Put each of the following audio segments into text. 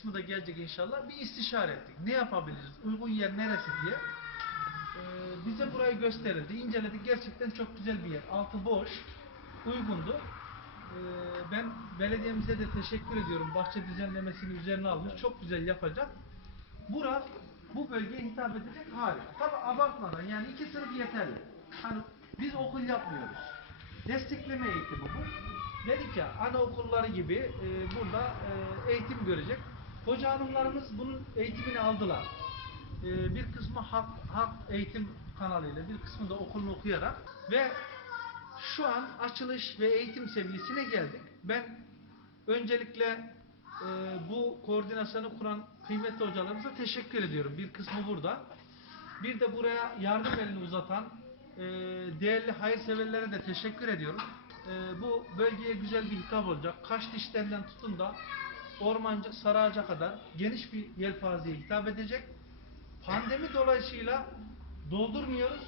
kısmı da gelecek inşallah. Bir istişare ettik. Ne yapabiliriz? Uygun yer neresi diye. Ee, bize burayı gösterildi. inceledik. Gerçekten çok güzel bir yer. Altı boş. Uygundu. Ee, ben belediyemize de teşekkür ediyorum. Bahçe düzenlemesini üzerine almış. Çok güzel yapacak. Bura bu bölgeye hitap edecek harika. Tabi abartmadan yani iki sınıf yeterli. Hani biz okul yapmıyoruz. Destekleme eğitimi bu. Dedik ya anaokulları gibi e, burada e, eğitim görecek. Hoca hanımlarımız bunun eğitimini aldılar. E, bir kısmı halk, halk eğitim kanalıyla, bir kısmı da okulunu okuyarak ve şu an açılış ve eğitim seviyesine geldik. Ben öncelikle e, bu koordinasyonu kuran kıymetli hocalarımıza teşekkür ediyorum. Bir kısmı burada. Bir de buraya yardım elini uzatan e, değerli hayırseverlere de teşekkür ediyorum. E, bu bölgeye güzel bir hitap olacak. Kaş dişlerinden tutun da Ormancık, Sarıağaç'a kadar geniş bir yelpazeye hitap edecek. Pandemi dolayısıyla doldurmuyoruz.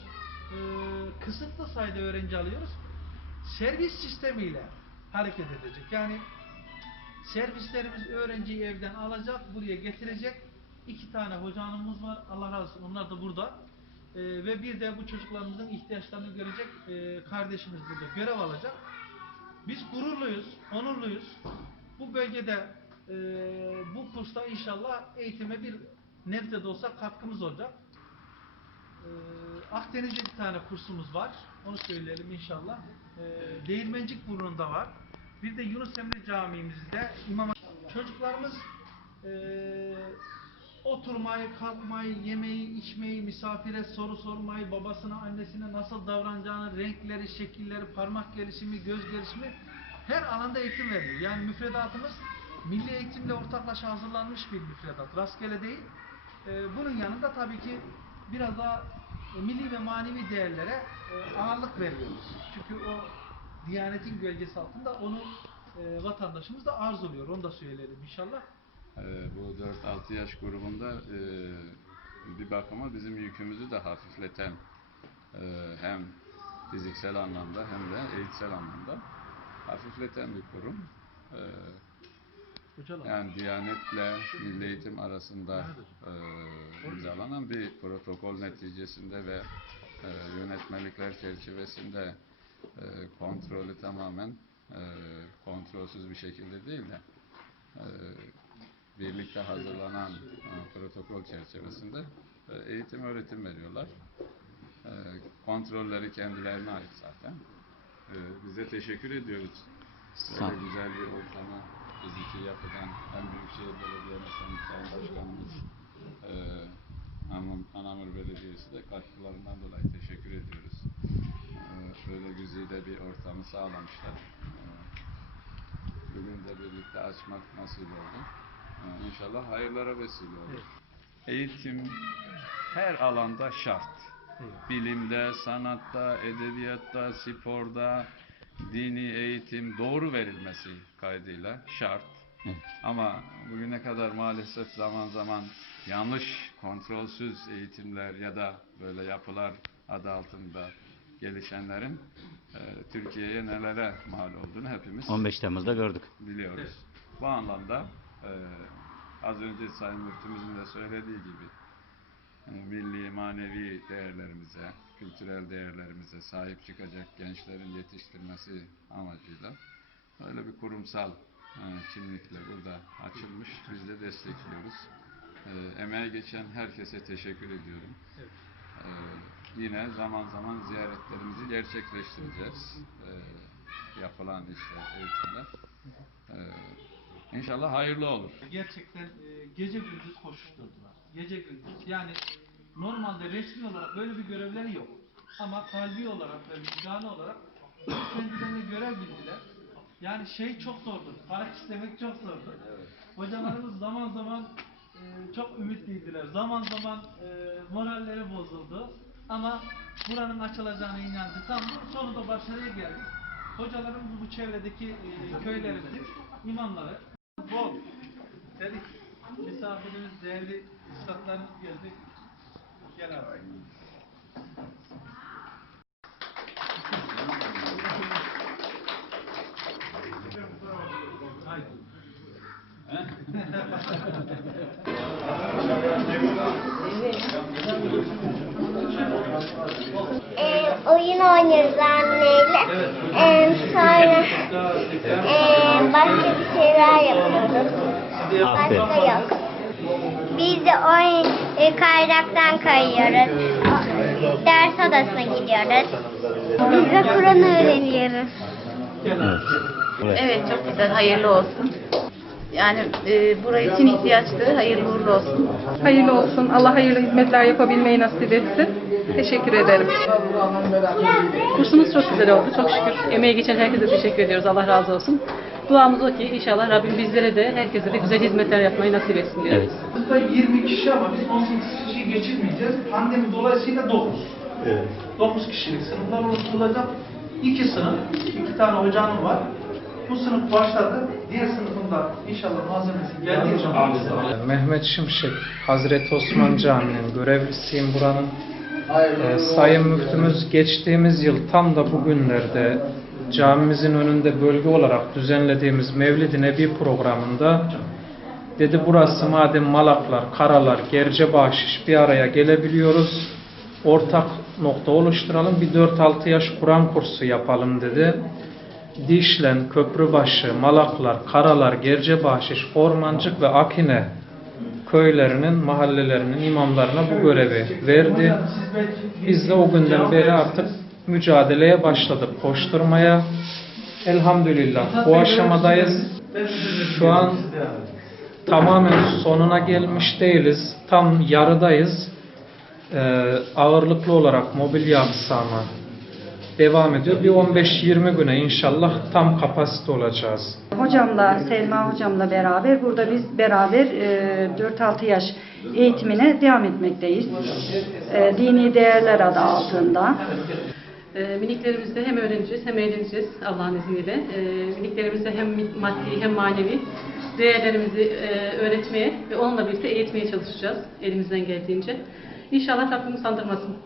E, kısıtlı sayıda öğrenci alıyoruz. Servis sistemiyle hareket edecek. Yani servislerimiz öğrenciyi evden alacak, buraya getirecek. İki tane hoca hanımımız var. Allah razı olsun. Onlar da burada. Ee, ve bir de bu çocuklarımızın ihtiyaçlarını görecek e, kardeşimiz burada görev alacak. Biz gururluyuz, onurluyuz. Bu bölgede e, bu kursta inşallah eğitime bir nebze de olsa katkımız olacak. Ee, Akdeniz'de bir tane kursumuz var. Onu söyleyelim inşallah. Ee, Değirmencik burnunda var. Bir de Yunus Emre Camii'mizde imam çocuklarımız ee, oturmayı, kalkmayı, yemeği, içmeyi, misafire soru sormayı, babasına, annesine nasıl davranacağını, renkleri, şekilleri, parmak gelişimi, göz gelişimi her alanda eğitim veriyor. Yani müfredatımız milli eğitimle ortaklaşa hazırlanmış bir müfredat. Rastgele değil. Ee, bunun yanında tabii ki biraz daha e, milli ve manevi değerlere e, ağırlık veriyoruz. Çünkü o Diyanetin gölgesi altında onu e, vatandaşımız da arzuluyor. Onu da söyleyelim inşallah. Ee, bu 4-6 yaş grubunda e, bir bakıma bizim yükümüzü de hafifleten e, hem fiziksel anlamda hem de eğitsel anlamda hafifleten bir kurum. Hocalar. Yani Diyanet'le Milli Eğitim arasında e, imzalanan bir protokol neticesinde ve e, yönetmelikler çerçevesinde e, kontrolü tamamen e, kontrolsüz bir şekilde değil de e, birlikte hazırlanan e, protokol çerçevesinde e, eğitim öğretim veriyorlar. E, kontrolleri kendilerine ait zaten. E, biz de teşekkür ediyoruz. Sağ Böyle güzel bir ortamı biz iki yapıdan hem Büyükşehir Belediyemiz hem Sayın Başkanımız e, Anam- Anamur Belediyesi de katkılarından dolayı teşekkür ediyoruz. E, böyle güzide bir ortamı sağlamışlar. E, bugün de birlikte açmak nasip oldu. E, İnşallah hayırlara vesile olur. Evet. Eğitim her alanda şart. Evet. Bilimde, sanatta, edebiyatta, sporda, dini eğitim doğru verilmesi kaydıyla şart. Evet. Ama bugüne kadar maalesef zaman zaman yanlış, kontrolsüz eğitimler ya da böyle yapılar adı altında gelişenlerin e, Türkiye'ye nelere mal olduğunu hepimiz 15 Temmuz'da gördük. biliyoruz. Evet. Bu anlamda e, az önce Sayın Müftümüzün de söylediği gibi milli manevi değerlerimize, kültürel değerlerimize sahip çıkacak gençlerin yetiştirmesi amacıyla öyle bir kurumsal e, kimlikle burada açılmış. Biz de destekliyoruz. E, emeğe geçen herkese teşekkür ediyorum. Evet. E, yine zaman zaman ziyaretlerimizi gerçekleştireceğiz. Yapılan işte eğitimler. İnşallah hayırlı olur. Gerçekten e, gece gündüz koşuşturdular. Gece gündüz. Yani normalde resmi olarak böyle bir görevleri yok. Ama kalbi olarak ve vicdanı olarak kendilerine görev bildiler. Yani şey çok zordu. Para istemek çok zordu. Hocalarımız zaman zaman e, çok ümitliydiler. Zaman zaman e, moralleri bozuldu. Ama buranın açılacağına inandı. Tam sonunda başarıya geldik. Hocalarımız bu çevredeki e, köylerimizin imamları. Bol. Dedik misafirimiz değerli üstadlarımız geldi. Gel abi. Ee, oyun oynuyoruz anneyle. Ee, sonra ee, başka bir şeyler yapıyoruz. Başka yok. Biz de oyun e, kaydıraktan kayıyoruz. Ders odasına gidiyoruz. Biz de Kur'an öğreniyoruz. Evet çok güzel, hayırlı olsun. Yani e, buraya için ihtiyaçtı, hayırlı uğurlu olsun. Hayırlı olsun. Allah hayırlı hizmetler yapabilmeyi nasip etsin. Teşekkür ederim. Kursumuz çok güzel oldu. Çok şükür. Emeği geçen herkese teşekkür ediyoruz. Allah razı olsun. Duamız o ki inşallah Rabbim bizlere de herkese de güzel hizmetler yapmayı nasip etsin diyoruz. Sınıfta 20 kişi ama biz 18 kişiyi geçirmeyeceğiz. Pandemi dolayısıyla 9. Evet. 9 kişilik sınıflar oluşturulacak. İki sınıf, iki tane hocanım var. Bu sınıf başladı. Diğer sınıfında inşallah malzemesi geldiği zaman Mehmet Şimşek, Hazreti Osman Camii'nin görevlisiyim buranın. Ee, Sayın Müftümüz geçtiğimiz yıl tam da bugünlerde camimizin önünde bölge olarak düzenlediğimiz Mevlid-i Nebi programında dedi burası madem Malaklar, Karalar, Gerce Bahşiş bir araya gelebiliyoruz. Ortak nokta oluşturalım. Bir 4-6 yaş Kur'an kursu yapalım dedi. Dişlen, Köprübaşı, Malaklar, Karalar, Gercebahşiş, Ormancık ve Akine köylerinin, mahallelerinin imamlarına bu görevi verdi. Biz de o günden beri artık mücadeleye başladık, koşturmaya. Elhamdülillah bu aşamadayız. Şu an tamamen sonuna gelmiş değiliz. Tam yarıdayız. Ee, ağırlıklı olarak mobilya aksamı devam ediyor. Bir 15-20 güne inşallah tam kapasite olacağız. Hocamla, Selma hocamla beraber burada biz beraber e, 4-6 yaş eğitimine devam etmekteyiz. E, dini değerler adı altında. Ee, miniklerimizde hem öğreneceğiz hem eğleneceğiz Allah'ın izniyle. Ee, miniklerimize hem maddi hem manevi değerlerimizi e, öğretmeye ve onunla birlikte eğitmeye çalışacağız elimizden geldiğince. İnşallah Rabbim utandırmasın.